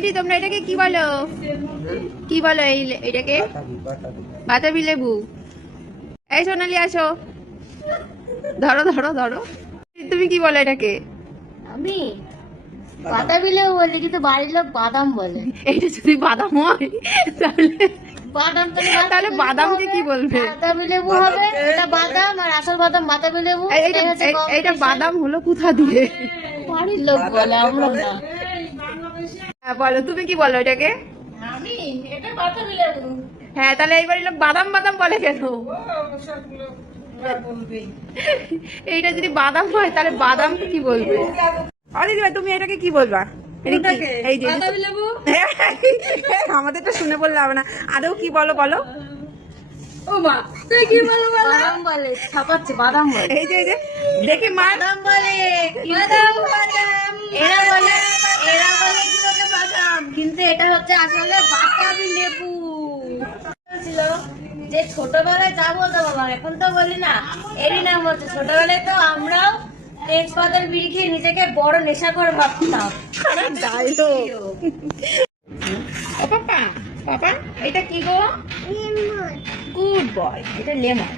বেটি তোমরা এটাকে কি বলো? কি বলো এই এটাকে? বাতাবি লেবু। এই সোনালি আসো। ধরো ধরো ধরো। তুমি কি বলো এটাকে? আমি? বাতাবি লেবু বলে কিন্তু বাড়ির লোক বাদাম বলে। এটা যদি বাদাম হয় তাহলে বাদাম তাহলে বাদামকে কি বলবে? বাতাবি লেবু হবে এটা বাদাম আর আসল বাদাম বাতাবি লেবু। এইটা বাদাম হলো কোথা দিয়ে? বাড়ির লোক বলে আমরা না। বলো তুমি কি বলো এটাকে? আমি? এটা বাতাবি লেবু হ্যাঁ তাহলে এই বাড়ির লোক বাদাম বাদাম বলে কেন? এইটা যদি বাদাম হয় তাহলে বাদাম কি বলবে? অরে দিবা তুমি এটাকে কি বলবা? এই যে আমাদের তো শুনে বললে হবে না। আদৌ কি বলো বলো? বাদাম বলে বাদাম এই যে দেখে মা বাদাম বলে বাদাম বাদাম এরা বলে এরা বলে এগুলোকে বাদাম কিন্তু এটা হচ্ছে আসলে বাতাবি লেবু। ছিল যে ছোটবেলায় যা বলতো বাবা এখন তো বলি না। এরই নাম হচ্ছে ছোটবেলায় তো আমরাও তেজপাতার বিড়ি খেয়ে নিজেকে বড় নেশা করে ভাবতাম এটা কি গো? গুড বয় এটা লেমন।